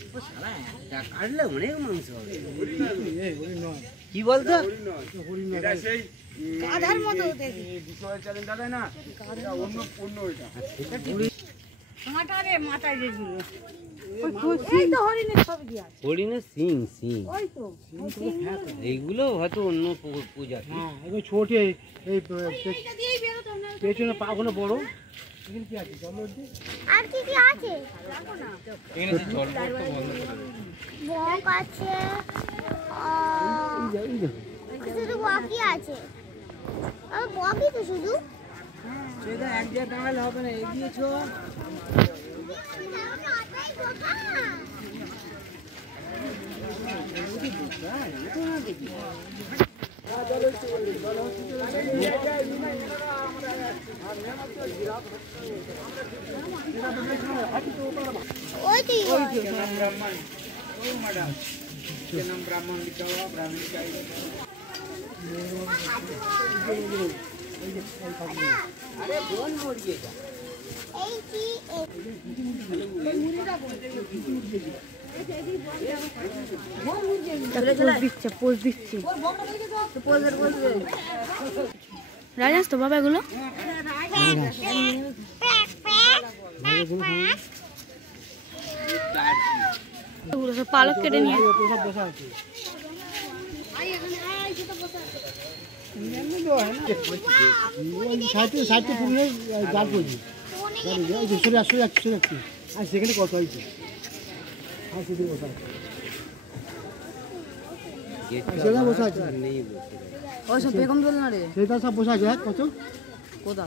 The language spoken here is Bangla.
কাটলে অনেক মাংস হবে। কি বলতো গাধার মতো হরিণের সিং সিং এইগুলো হয়তো অন্য পূজা। ছোটে এই পেছনে পাগুলো বড়। আর কি কি আছে? বক আছে, শুধু বকই আছে। বকই তো শুধু। সেটা এক জায়গায় দাঁড়ালে হবে না, এগিয়েছো। ब्राह्मण लिखा हुआ ब्राह्मण का अरे बोल मोड़िएगा রাজাস তো বাবা এগুলো পালক কেটে নিয়ে সেখানে কত হয়েছে বসা আছে বেগম দোল না রে, সেটা সব বসা আছে কত কোথা